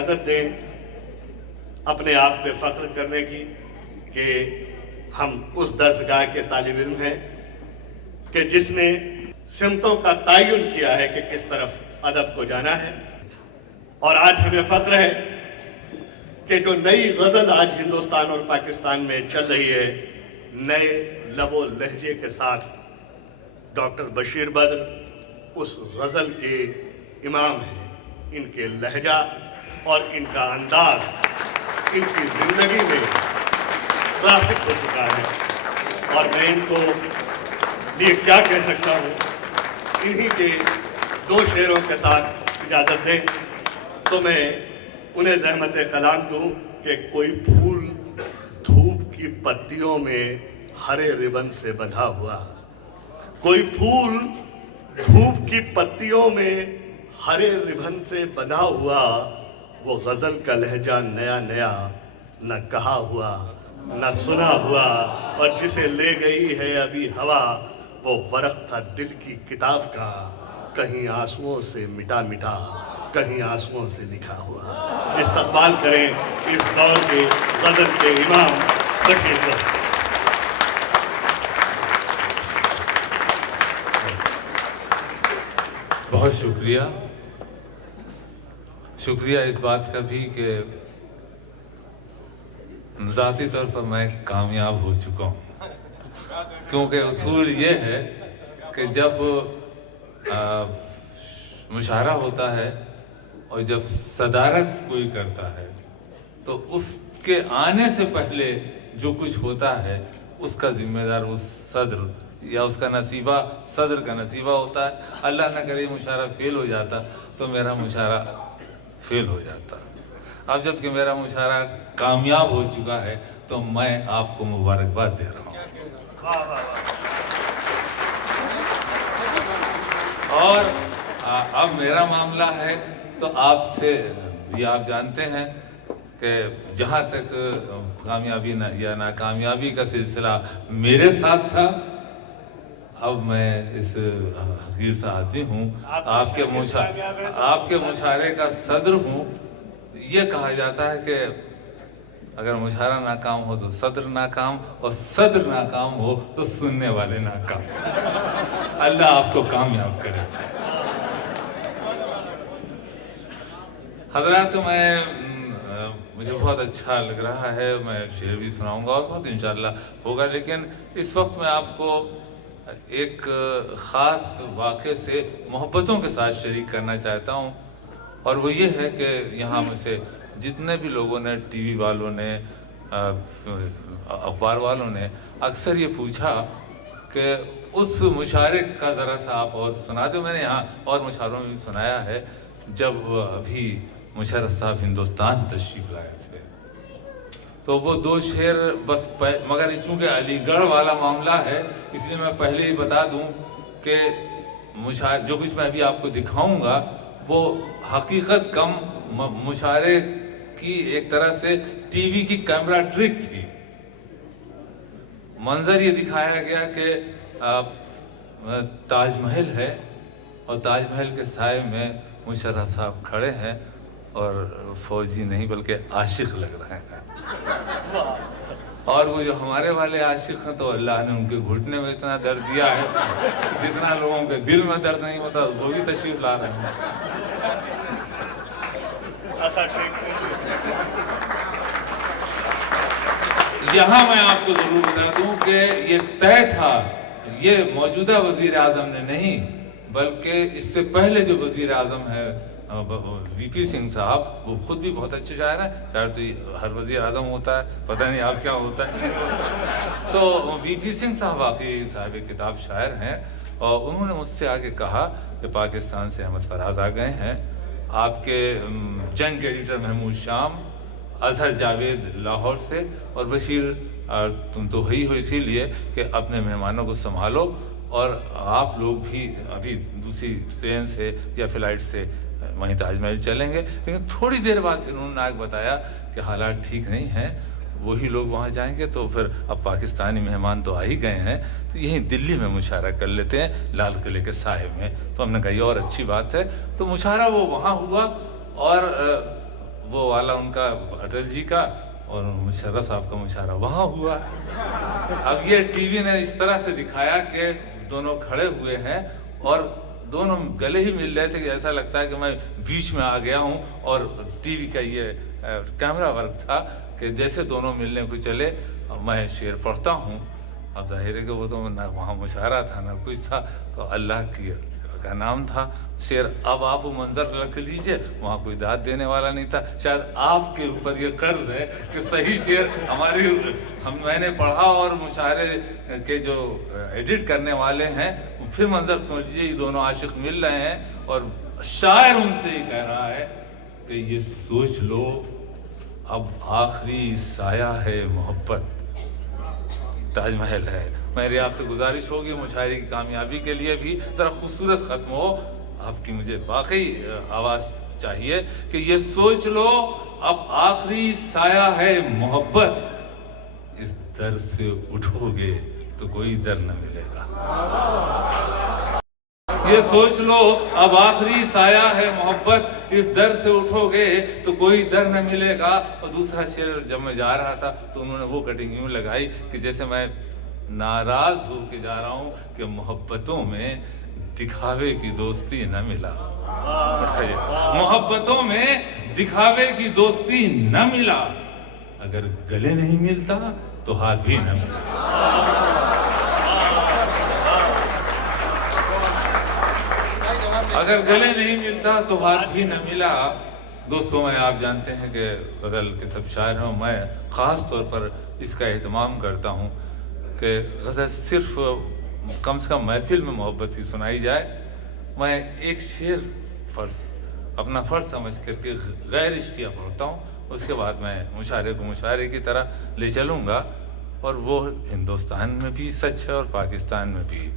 اجازت دیں اپنے آپ پہ فخر کرنے کی کہ ہم اس درسگاہ کے طالب علم ہیں کہ جس نے سمتوں کا تعین کیا ہے کہ کس طرف ادب کو جانا ہے، اور آج ہمیں فخر ہے کہ جو نئی غزل آج ہندوستان اور پاکستان میں چل رہی ہے، نئے لب و لہجے کے ساتھ ڈاکٹر بشیر بدر اس غزل کے امام ہیں۔ ان کے لہجہ اور ان کا انداز ان کی زندگی میں کلاسک ہو چکا ہے، اور میں ان کو یہ کیا کہہ سکتا ہوں، انہی کے دو شعروں کے ساتھ اجازت دیں تو میں انہیں زحمت کلام دوں کہ کوئی پھول دھوپ کی پتیوں میں ہرے ربن سے بندھا ہوا، کوئی پھول دھوپ کی پتیوں میں ہرے ربن سے بندھا ہوا، وہ غزل کا لہجہ نیا نیا نہ کہا ہوا نہ سنا ہوا، اور جسے لے گئی ہے ابھی ہوا، وہ ورق تھا دل کی کتاب کا، کہیں آنسوؤں سے مٹا مٹا، کہیں آنسوؤں سے لکھا ہوا۔ استقبال کریں اس دور کے غزل کے امام بشیر بدر۔ بہت شکریہ اس بات کا بھی کہ ذاتی طور پر میں کامیاب ہو چکا ہوں، کیونکہ اصول یہ ہے کہ جب مشاعرہ ہوتا ہے اور جب صدارت کوئی کرتا ہے تو اس کے آنے سے پہلے جو کچھ ہوتا ہے اس کا ذمہ دار اس صدر یا اس کا نصیبہ، صدر کا نصیبہ ہوتا ہے۔ اللہ نہ کرے مشاعرہ فیل ہو جاتا تو میرا مشاعرہ فیل ہو جاتا۔ اب جب کہ میرا مشاعرہ کامیاب ہو چکا ہے تو میں آپ کو مبارکباد دے رہا ہوں۔ اور اب میرا معاملہ ہے تو آپ سے یہ آپ جانتے ہیں کہ جہاں تک کامیابی یا ناکامیابی کا سلسلہ میرے ساتھ تھا، اب میں اس حقیر سے آدمی ہوں، آپ کے مشاعرے کا صدر ہوں۔ یہ کہا جاتا ہے کہ اگر مشاعرہ ناکام ہو تو صدر ناکام، اور صدر ناکام ہو تو سننے والے ناکام۔ اللہ آپ کو کامیاب کرے۔ حضرات، مجھے بہت اچھا لگ رہا ہے، میں شعر بھی سناؤں گا اور بہت انشاءاللہ ہوگا، لیکن اس وقت میں آپ کو ایک خاص واقعے سے محبتوں کے ساتھ شریک کرنا چاہتا ہوں، اور وہ یہ ہے کہ یہاں میں سے جتنے بھی لوگوں نے، ٹی وی والوں نے، اخبار والوں نے اکثر یہ پوچھا کہ اس مشاعرے کا ذرا سا آپ اور سنا دو۔ میں نے یہاں اور مشاعروں میں بھی سنایا ہے، جب ابھی مشرف صاحب ہندوستان تشریف لائے تھے تو وہ دو شعر بس، مگر چونکہ علی گڑھ والا معاملہ ہے اس لیے میں پہلے ہی بتا دوں کہ جو کچھ میں ابھی آپ کو دکھاؤں گا وہ حقیقت کم مشاعرے کی ایک طرح سے ٹی وی کی کیمرہ ٹرک تھی۔ منظر یہ دکھایا گیا کہ تاج محل ہے اور تاج محل کے سائے میں مشرف صاحب کھڑے ہیں اور فوجی نہیں بلکہ عاشق لگ رہے ہیں، اور وہ جو ہمارے والے عاشق ہیں تو اللہ نے ان کے گھٹنے میں اتنا درد دیا ہے جتنا لوگوں کے دل میں درد نہیں ہوتا، وہ بھی تشریف لا رہے ہیں۔ یہاں میں آپ کو ضرور بتا دوں کہ یہ طے تھا، یہ موجودہ وزیر اعظم نے نہیں بلکہ اس سے پہلے جو وزیر اعظم ہے وی پی سنگھ صاحب، وہ خود بھی بہت اچھے شاعر ہیں، شاعر تو ہر وزیر اعظم ہوتا ہے، پتہ نہیں آپ کیا ہوتا ہے۔ تو وی پی سنگھ صاحب واقعی صاحب کتاب شاعر ہیں، اور انہوں نے مجھ سے آگے کہا کہ پاکستان سے احمد فراز آ گئے ہیں، آپ کے جنگ ایڈیٹر محمود شام، اظہر جاوید لاہور سے، اور بشیر تم تو ہی ہو اسی لیے کہ اپنے مہمانوں کو سنبھالو، اور آپ لوگ بھی ابھی دوسری ٹرین سے یا فلائٹ سے وہیں تاج محل چلیں گے۔ لیکن تھوڑی دیر بعد پھر انہوں نے آگے بتایا کہ حالات ٹھیک نہیں ہیں، وہی لوگ وہاں جائیں گے تو پھر اب پاکستانی مہمان تو آ ہی گئے ہیں تو یہیں دلی میں مشاعرہ کر لیتے ہیں، لال قلعے کے سائے میں۔ تو ہم نے کہا یہ اور اچھی بات ہے، تو مشاعرہ وہ وہاں ہوا، اور وہ والا ان کا اٹل جی کا اور مشرف صاحب کا مشاعرہ وہاں ہوا. اب یہ ٹی وی نے اس طرح سے دکھایا کہ دونوں کھڑے ہوئے ہیں اور دونوں گلے ہی مل رہے تھے کہ ایسا لگتا ہے کہ میں بیچ میں آ گیا ہوں. اور ٹی وی کا یہ کیمرہ ورک تھا کہ جیسے دونوں ملنے کو چلے میں شعر پڑھتا ہوں. اب ظاہر ہے کہ وہ تو نہ وہاں مشاعرہ تھا نہ کچھ تھا, تو اللہ کا نام تھا شعر. اب آپ وہ منظر رکھ لیجئے, وہاں کوئی داد دینے والا نہیں تھا. شاید آپ کے اوپر یہ قرض ہے کہ صحیح شعر میں نے پڑھا اور مشاعرے کے جو ایڈٹ کرنے والے ہیں پھر منظر سمجھ لیجیے یہ دونوں عاشق مل رہے ہیں اور شاعر ان سے ہی کہہ رہا ہے کہ یہ سوچ لو اب آخری سایہ ہے محبت. تاج محل ہے. میری آپ سے گزارش ہوگی مشاعرے کی کامیابی کے لیے بھی ذرا خوبصورت ختم ہو. آپ کی مجھے واقعی آواز چاہیے کہ یہ سوچ لو اب آخری سایہ ہے محبت, اس در سے اٹھو گے تو کوئی در نہ ملے گا. یہ سوچ لو اب آخری سایہ ہے محبت, اس در سے اٹھو گے تو کوئی در نہ ملے گا. اور دوسرا شعر جب میں جا رہا تھا تو انہوں نے وہ کٹنگ یوں لگائی کہ جیسے میں ناراض ہو کے جا رہا ہوں کہ محبتوں میں دکھاوے کی دوستی نہ ملا. محبتوں میں دکھاوے کی دوستی نہ ملا, اگر گلے نہیں ملتا تو ہاتھ بھی نہ ملا. اگر گلے نہیں ملتا تو ہاتھ بھی نہ ملا. دوستوں میں آپ جانتے ہیں کہ غزل کے سب شاعر ہیں, میں خاص طور پر اس کا اہتمام کرتا ہوں کہ غزل صرف کم سے کم محفل میں محبت ہی سنائی جائے. میں ایک شعر اپنا فرض سمجھ کر کے غیر عشقیہ پڑھتا ہوں, اس کے بعد میں مشاعرے کو مشاعرے کی طرح لے چلوں گا. اور وہ ہندوستان میں بھی سچ ہے اور پاکستان میں بھی.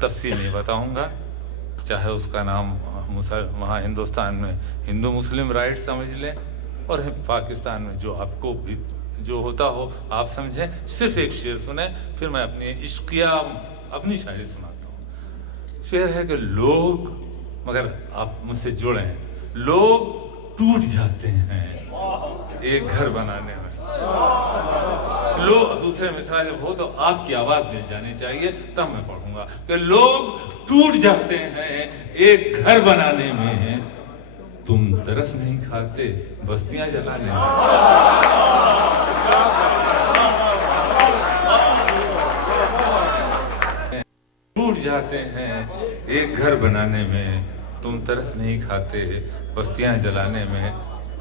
تفصیل نہیں بتاؤں گا, چاہے اس کا نام وہاں ہندوستان میں ہندو مسلم رائٹ سمجھ لیں اور پاکستان میں جو آپ کو بھی جو ہوتا ہو آپ سمجھیں. صرف ایک شعر سنیں پھر میں اپنی عشقیہ اپنی شاعری سناتا ہوں. شعر ہے کہ لوگ, مگر آپ مجھ سے جڑیں, لوگ ٹوٹ جاتے ہیں ایک گھر بنانے میں. دوسرے مصرع جب ہو تو آپ کی آواز مل جانی چاہیے تب میں پڑھوں گا کہ لوگ ٹوٹ جاتے ہیں ایک گھر بنانے میں, تم ترس نہیں کھاتے بستیاں جلانے میں. ٹوٹ جاتے ہیں ایک گھر بنانے میں, تم ترس نہیں کھاتے بستیاں جلانے میں.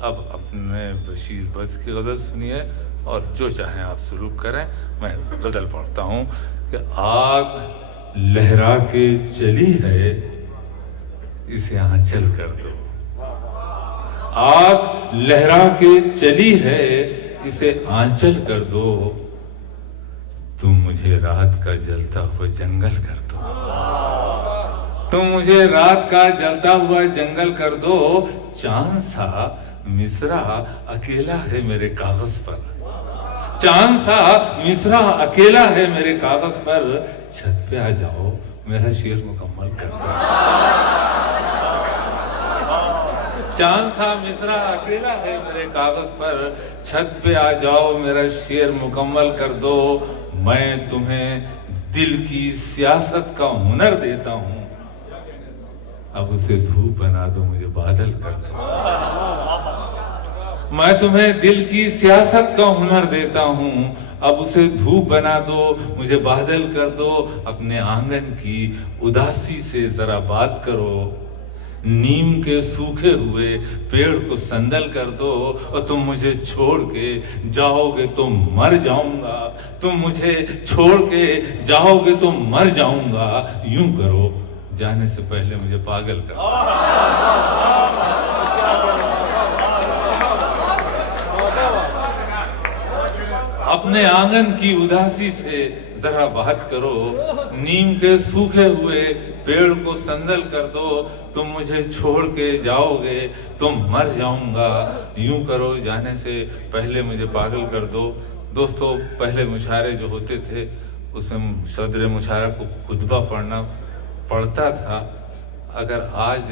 اب اپنے بشیر بد کی غزل سنیے اور جو چاہیں آپ سلوک کریں. میں غزل پڑھتا ہوں کہ آگ لہرا کے چلی ہے اسے آنچل کر دو. آگ لہرا کے چلی ہے اسے آنچل کر دو, تم مجھے رات کا جلتا ہوا جنگل کر دو. تم مجھے رات کا جلتا ہوا جنگل کر دو. چاند سا مصرع اکیلا ہے میرے کاغذ پر, چاند سا مصرع اکیلا ہے میرے کاغذ پر, چھت پہ آ جاؤ میرا شعر مکمل کر دو. چاند سا مصرع اکیلا ہے میرے کاغذ پر, چھت پہ آ جاؤ میرا شعر مکمل کر دو. میں تمہیں دل کی سیاست کا ہنر دیتا ہوں, اب اسے دھوپ بنا دو مجھے بادل کر دو. میں تمہیں دل کی سیاست کا ہنر دیتا ہوں, اب اسے دھوپ بنا دو مجھے بادل کر دو. اپنے آنگن کی اداسی سے ذرا بات کرو, نیم کے سوکھے ہوئے پیڑ کو سندل کر دو. اور تم مجھے چھوڑ کے جاؤ گے تو مر جاؤں گا, تم مجھے چھوڑ کے جاؤ گے تو مر جاؤں گا. یوں کرو جانے سے پہلے مجھے پاگل کر دو. اپنے آنگن کی اداسی سے ذرا بات کرو, نیم کے سوکھے ہوئے پیڑ کو سندل کر دو. تم مجھے چھوڑ کے جاؤ گے تم مر جاؤں گا. یوں کرو جانے سے پہلے مجھے پاگل کر دو. دوستو, پہلے مشاعرے جو ہوتے تھے اس میں صدر مشاعرہ کو خطبہ پڑھنا پڑتا تھا. اگر آج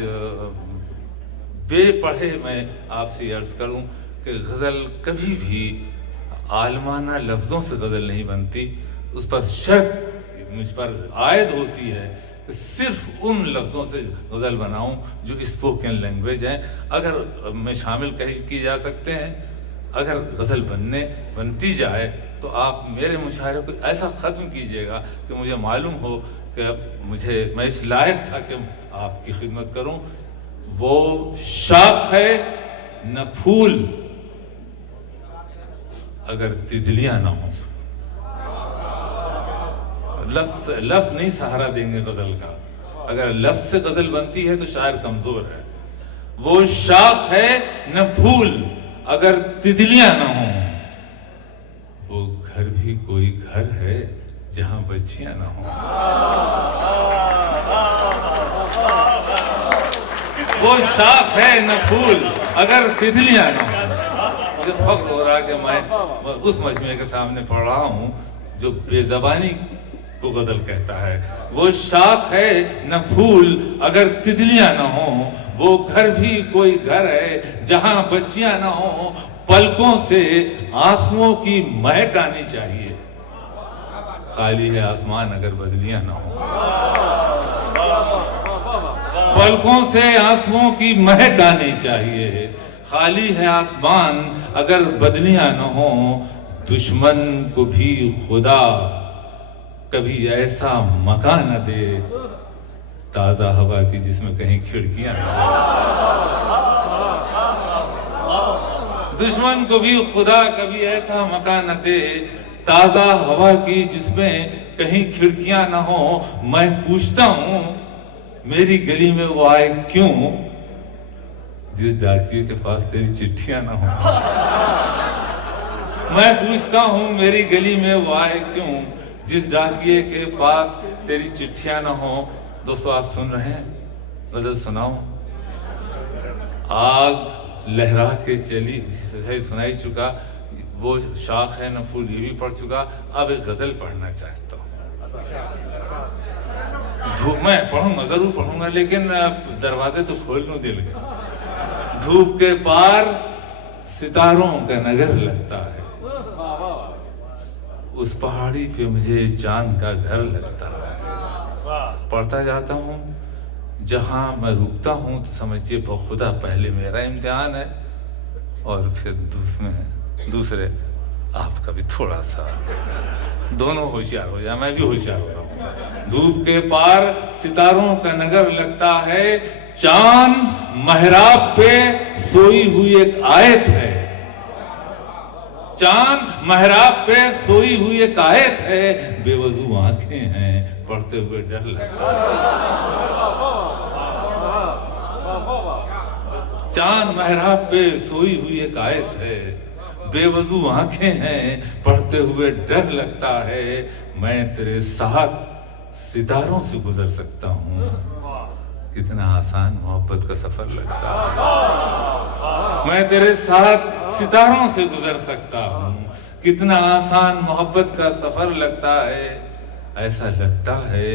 بے پڑھے میں آپ سے عرض کروں کہ غزل کبھی بھی عالمانہ لفظوں سے غزل نہیں بنتی، اس پر شرط مجھ پر عائد ہوتی ہے کہ صرف ان لفظوں سے غزل بناؤں جو اسپوکن لینگویج ہیں۔ اگر میں شامل کی جا سکتے ہیں، اگر غزل بنتی جائے تو آپ میرے مشاعرے کو ایسا ختم کیجئے گا کہ مجھے معلوم ہو کہ اب میں اس لائق تھا کہ آپ کی خدمت کروں۔ وہ شاخ ہے نہ پھول اگر تتلیاں نہ ہوں۔ لفظ نہیں سہارا دیں گے غزل کا، اگر لفظ سے غزل بنتی ہے تو شاعر کمزور ہے۔ وہ شاخ ہے نہ پھول اگر تتلیاں نہ ہوں، وہ گھر بھی کوئی گھر ہے جہاں بچیاں نہ ہوں۔ وہ شاخ ہے نہ پھول اگر تتلیاں نہ ہوں۔ مجھے فخر ہو رہا کہ میں اس مجمع کے سامنے پڑھ رہا ہوں جو بے زبانی کو غزل کہتا ہے۔ وہ شاخ ہے نہ پھول اگر تتلیاں نہ ہوں، وہ گھر بھی کوئی گھر ہے جہاں بچیاں نہ ہوں۔ پلکوں سے آنسوؤں کی مہک آنی چاہیے، خالی ہے آسمان اگر بدلیاں نہ ہوں۔ پلکوں سے آنسوؤں کی مہک آنی چاہیے، خالی ہے آسمان اگر بدلیاں نہ ہوں۔ دشمن کو بھی خدا کبھی ایسا مکان نہ دے، تازہ ہوا کی جس میں کہیں کھڑکیاں نہ ہوں۔ دشمن کو بھی خدا کبھی ایسا مکان نہ دے، تازہ ہوا کی جس میں کہیں کھڑکیاں نہ ہوں۔ میں پوچھتا ہوں میری گلی میں وہ آئے کیوں، جس ڈاکیے کے پاس تیری چٹھیاں نہ ہوں۔ میں پوچھتا ہوں میری گلی میں وہ آئے کیوں، جس ڈاکیے کے پاس تیری چٹھیاں نہ ہوں۔ دوستو آپ سن رہے ہیں، غزل سناؤں؟ آگ لہرا کے چلی ہے، سنائی چکا۔ وہ شاخ ہے نہ پھول یہ بھی پڑھ چکا۔ اب ایک غزل پڑھنا چاہتا ہوں۔ میں پڑھوں گا، ضرور پڑھوں گا، لیکن دروازے تو کھول لوں دل کے۔ دھوپ کے پار ستاروں کا نگر لگتا ہے، اس پہاڑی پہ مجھے چاند کا گھر لگتا ہے۔ پڑھتا جاتا ہوں، جہاں میں رکتا ہوں تو سمجھیے بخدا پہلے میرا امتحان ہے اور پھر دوسرے آپ کا بھی تھوڑا سا، دونوں ہوشیار ہو جائے، میں بھی ہوشیار ہو رہا ہوں۔ دھوپ کے پار ستاروں کا نگر لگتا ہے، چاند محراب پہ سوئی ہوئی ایک آیت ہے۔ چاند محراب پہ سوئی ہوئی ایک آیت ہے، بے وضو آنکھیں ہیں، پڑھتے ہوئے ڈر لگتا ہے۔ چاند محراب پہ سوئی ہوئی ایک آیت ہے، بے وضو آنکھیں ہیں، پڑھتے ہوئے ڈر لگتا ہے۔ میں تیرے ساتھ ستاروں سے گزر سکتا ہوں، کتنا آسان محبت کا سفر لگتا ہے۔ میں تیرے ساتھ ستاروں سے گزر سکتا ہوں، کتنا آسان محبت کا سفر لگتا ہے۔ ایسا لگتا ہے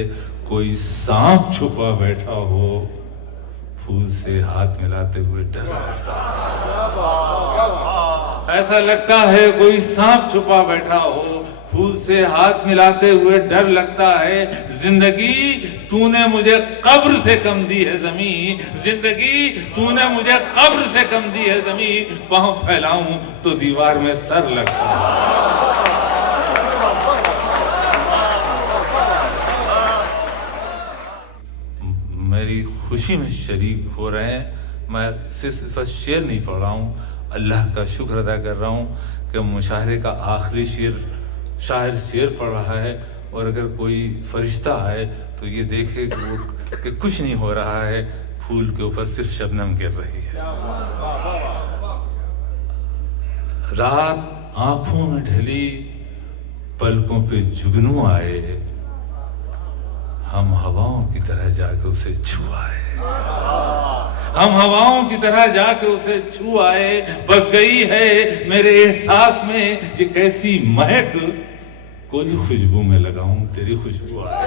کوئی سانپ چھپا بیٹھا ہو، پھول سے ہاتھ ملاتے ہوئے ڈر لگتا ہے۔ ایسا لگتا ہے کوئی سانپ چھپا بیٹھا ہو، پھول سے ہاتھ ملاتے ہوئے ڈر لگتا ہے۔ زندگی تو نے مجھے قبر سے کم دی ہے زمین، زندگی تو نے مجھے قبر سے کم دی ہے زمین، پاؤں پھیلاؤں تو دیوار میں سر لگتا ہے۔ میری خوشی میں شریک ہو رہے ہیں۔ میں صرف شعر نہیں پڑھ رہا ہوں، اللہ کا شکر ادا کر رہا ہوں کہ مشاعرے کا آخری شاعر شعر پڑھ رہا ہے، اور اگر کوئی فرشتہ آئے تو یہ دیکھے کہ کچھ نہیں ہو رہا ہے، پھول کے اوپر صرف شبنم گر رہی ہے۔ رات آنکھوں میں ڈھلی، پلکوں پہ جگنو آئے، ہم ہواؤں کی طرح جا کے اسے چھو آئے، ہم ہواؤں کی طرح جا کے اسے چھو آئے۔ بس گئی ہے میرے احساس میں یہ کیسی مہک، کوئی خوشبو میں لگاؤں تیری خوشبو آئے۔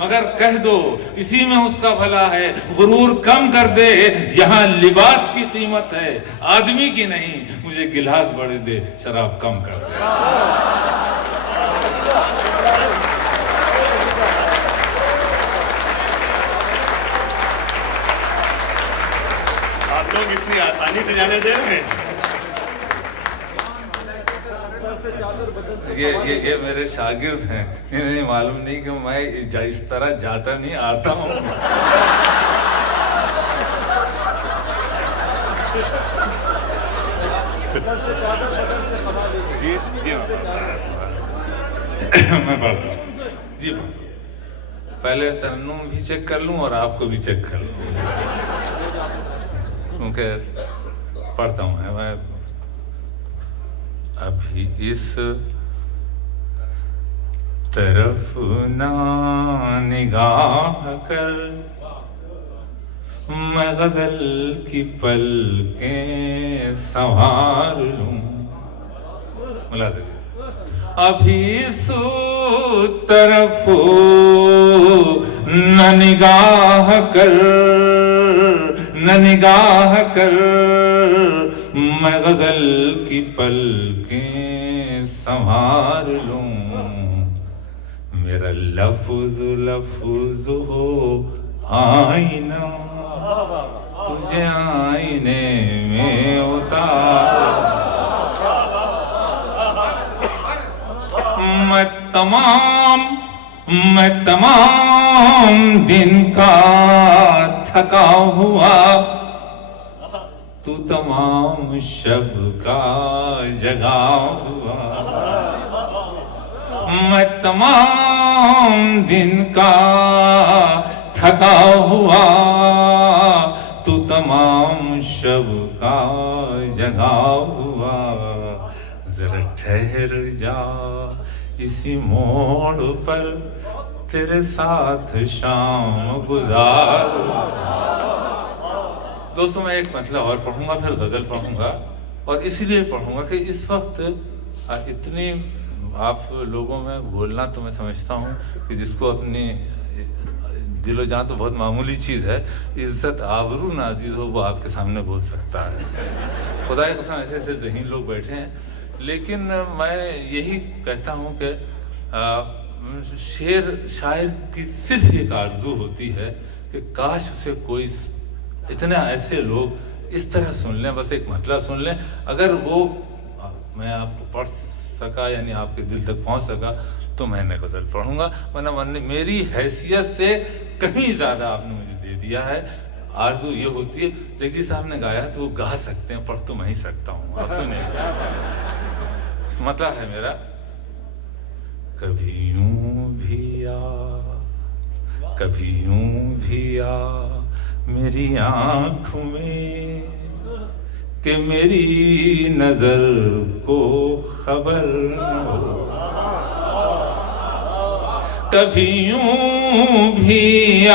مگر کہہ دو اسی میں اس کا بھلا ہے. غرور کم کر دے, یہاں لباس کی قیمت ہے آدمی کی نہیں. مجھے گلاس بڑے دے, شراب کم کر دے. آپ لوگ اتنی آسانی سے جانے دے رہے ہیں. یہ میرے شاگرد ہیں, انہیں معلوم نہیں کہ میں اس طرح جاتا نہیں, آتا ہوں. جی میں پڑھتا ہوں. جی پہلے ترنم بھی چیک کر لوں اور آپ کو بھی چیک کر لوں, کیونکہ پڑھتا ہوں میں ابھی اس طرف نہ نگاہ کر, میں غزل کی پلکیں سنوار لوں. ملازم ابھی اس طرف نہ نگاہ کر, نہ نگاہ کر, میں غزل کی پلکیں سنوار لوں. میرا لفظ لفظ ہو آئینہ, تجھے آئینے میں اتار. میں تمام دن کا تھکا ہوا, تو تمام شب کا جگا ہوا. میں تمام دن کا تھکا ہوا, تو تمام شب کا جگا ہوا. ذرا ٹھہر جا اسی موڑ پر, تیرے ساتھ شام گزار. دوستوں میں ایک مطلب اور پڑھوں گا, پھر غزل پڑھوں گا, اور اسی لیے پڑھوں گا کہ اس وقت اتنی آپ لوگوں میں بولنا تو میں سمجھتا ہوں کہ جس کو اپنی دل و جان تو بہت معمولی چیز ہے, عزت آبرو نازیز ہو وہ آپ کے سامنے بول سکتا ہے. خدا کی قسم ایسے ایسے ذہین لوگ بیٹھے ہیں. لیکن میں یہی کہتا ہوں کہ شاعر کی صرف ایک آرزو ہوتی ہے کہ کاش اسے کوئی اتنے ایسے لوگ اس طرح سن لیں, بس ایک مطلب سن لیں. اگر وہ میں آپ کو پڑھ سکا, یعنی آپ کے دل تک پہنچ سکا, تو میں نے غزل پڑھوں گا. ورنہ میری حیثیت سے کہیں زیادہ آپ نے مجھے دے دیا ہے. آرزو یہ ہوتی ہے, جگجیت صاحب نے گایا تو وہ گا سکتے ہیں, پڑھ تو میں ہی سکتا ہوں. آپ سنیں, مطلب ہے میرا, کبھی یوں بھی آ, کبھی یوں بھی آ میری آنکھوں میں, کہ میری نظر کو خبر نہ ہو. کبھی یوں بھی آ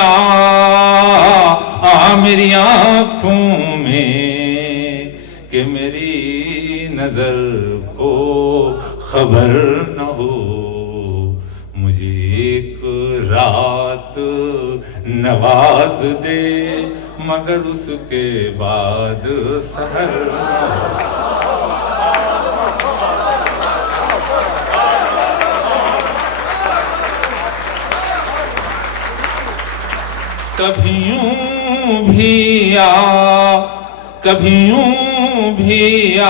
میری آنکھوں میں, کہ میری نظر کو خبر نہ ہو. مجھے ایک رات نواز دے, مگر اس کے بعد سحر نہ ہو. کبھی یوں بھی آ, کبھی یوں بھی آ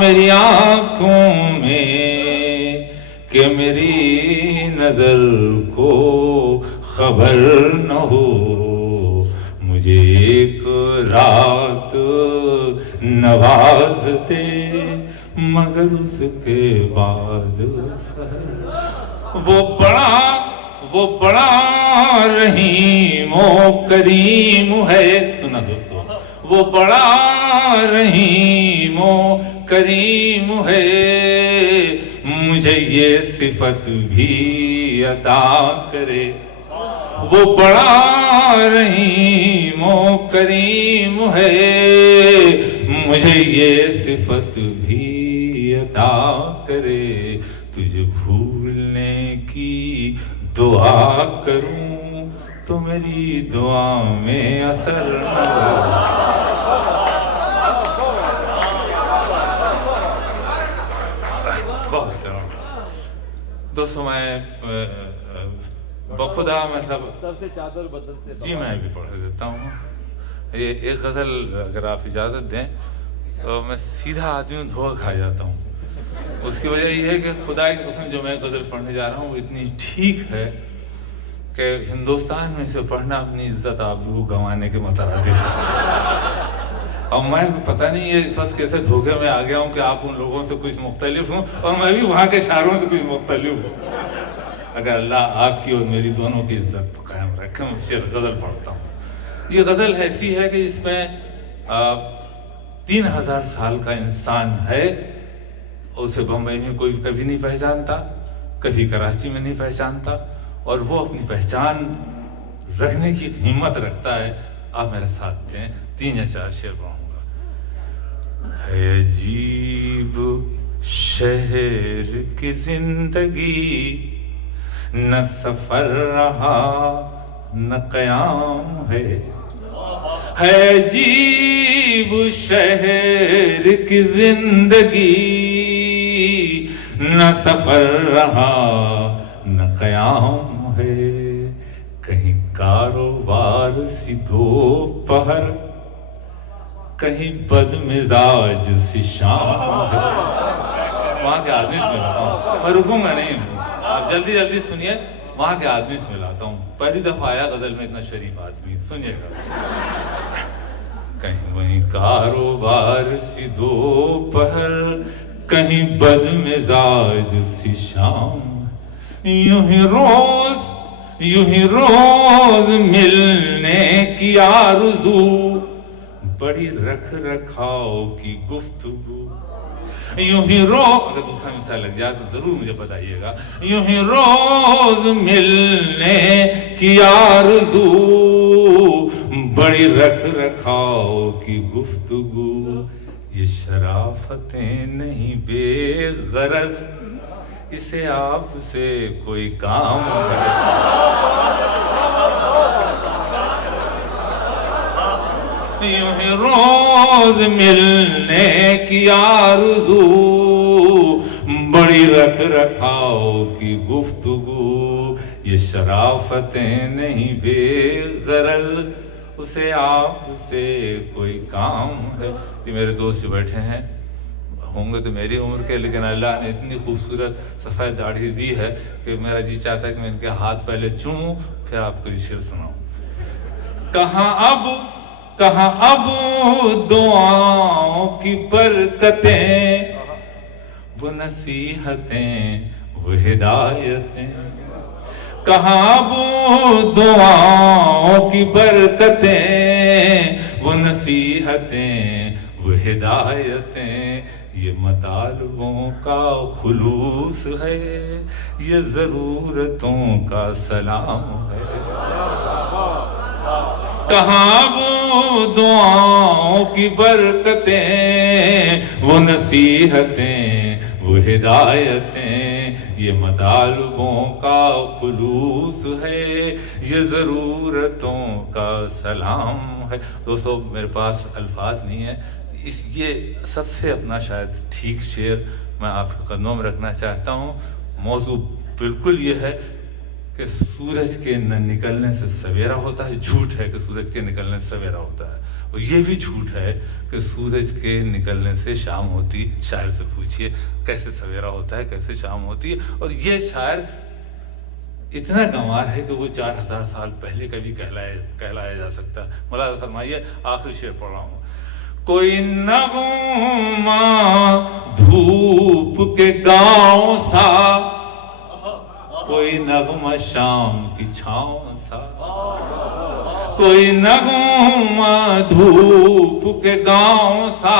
میری آنکھوں میں, کہ میری نظر کو خبر نہ ہو. مجھے ایک رات نواز دے, مگر اس کے بعد وہ بڑا رحیم و کریم ہے. سنا دوستو, وہ بڑا رحیم و کریم ہے, مجھے یہ صفت بھی عطا کرے. وہ بڑا رحیم و کریم ہے, مجھے یہ صفت بھی عطا کرے. تجھے بھولنے کی دعا کروں تو میری دعا میں اثر نہ ہو. بہت دوستوں میں بخدا مطلب سر سے چادر بدن سے جی میں بھی پڑھ دیتا ہوں. یہ ایک غزل اگر آپ اجازت دیں تو میں سیدھا آدمی دھوکا کھا جاتا ہوں. اس کی وجہ یہ ہے کہ خدا کی قسم جو میں غزل پڑھنے جا رہا ہوں وہ اتنی ٹھیک ہے کہ ہندوستان میں اسے پڑھنا اپنی عزت آبرو گنوانے کے مترادف ہے. اور میں پتہ نہیں یہ اس وقت کیسے دھوکے میں آ گیا ہوں کہ آپ ان لوگوں سے کچھ مختلف ہوں اور میں بھی وہاں کے شاعروں سے کچھ مختلف ہوں. اگر اللہ آپ کی اور میری دونوں کی عزت قائم رکھے. میں شعر غزل پڑھتا ہوں. یہ غزل ایسی ہے کہ اس میں 3000 سال کا انسان ہے. اسے بمبئی میں کوئی کبھی نہیں پہچانتا, کبھی کراچی میں نہیں پہچانتا, اور وہ اپنی پہچان رکھنے کی ہمت رکھتا ہے. آپ میرے ساتھ دیں, 3 یا 4 شعر پڑھوں گا. ہے عجیب شہر کی زندگی, نہ سفر رہا نہ قیام ہے. ہے عجیب شہر کی زندگی, نہ سفر رہا نہ قیام ہے. کہیں کاروبار سی دوپہر, کہیں بد مزاج سی شام ہے. وہاں کے آدمی سے ملاتا ہوں, میں رکوں گا نہیں, آپ جلدی جلدی سنیے. وہاں کے آدمی سے ملاتا ہوں. پہلی دفعہ آیا غزل میں اتنا شریف آدمی, سنیے گا. کہیں وہیں کاروبار سی دوپہر, کہیں بد مزاج سی شام. یوں ہی روز ملنے کی آرزو, بڑی رکھ رکھاؤ کی گفتگو. یوں ہی اگر دوسرا مثال لگ جائے تو ضرور مجھے بتائیے گا. یوں ہی روز ملنے کی آرزو, بڑی رکھ رکھاؤ کی گفتگو. یہ شرافتیں نہیں بے غرض, اسے آپ سے کوئی کام ہے. یوں ہی روز ملنے کی آرزو, بڑی رکھ رکھاؤ کی گفتگو. یہ شرافتیں نہیں بے غرض, اسے آپ سے کوئی کام ہے. یہ میرے دوست جو بیٹھے ہیں ہوں گے تو میری عمر کے, لیکن اللہ نے اتنی خوبصورت سفید داڑھی دی ہے کہ میرا جی چاہتا ہے کہ میں ان کے ہاتھ پہلے چوموں پھر آپ کو یہ شعر سناؤں. کہاں اب دعاؤں کی برکتیں, وہ نصیحتیں وہ ہدایتیں. کہاں اب دعاؤں کی برکتیں, وہ نصیحتیں وہ ہدایتیں. یہ مطالبوں کا خلوص ہے, یہ ضرورتوں کا سلام ہے. کہاں وہ دعاؤں کی برکتیں, وہ نصیحتیں وہ ہدایتیں. یہ مطالبوں کا خلوص ہے, یہ ضرورتوں کا سلام ہے. دوستو میرے پاس الفاظ نہیں ہیں. یہ سب سے اپنا شاید ٹھیک شعر میں آپ کے قدموں میں رکھنا چاہتا ہوں. موضوع بالکل یہ ہے کہ سورج کے نہ نکلنے سے سویرا ہوتا ہے. جھوٹ ہے کہ سورج کے نکلنے سے سویرا ہوتا ہے, اور یہ بھی جھوٹ ہے کہ سورج کے نکلنے سے شام ہوتی. شاعر سے پوچھئے کیسے سویرا ہوتا ہے, کیسے شام ہوتی ہے. اور یہ شاعر اتنا گنوار ہے کہ وہ 4000 سال پہلے کا بھی کہلایا جا سکتا ہے. ملاحظہ فرمائیے, آخری شعر پڑھ رہا ہوں. کوئی نغمہ دھوپ کے گاؤں سا, کوئی نغمہ شام کی چھاؤں سا. کوئی نغمہ دھوپ کے گاؤں سا,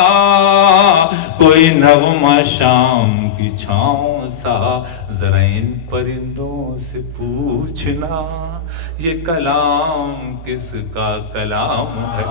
کوئی نغمہ شام کی چھاؤں سا. ذرا ان پرندوں سے پوچھنا, یہ کلام کس کا کلام ہے.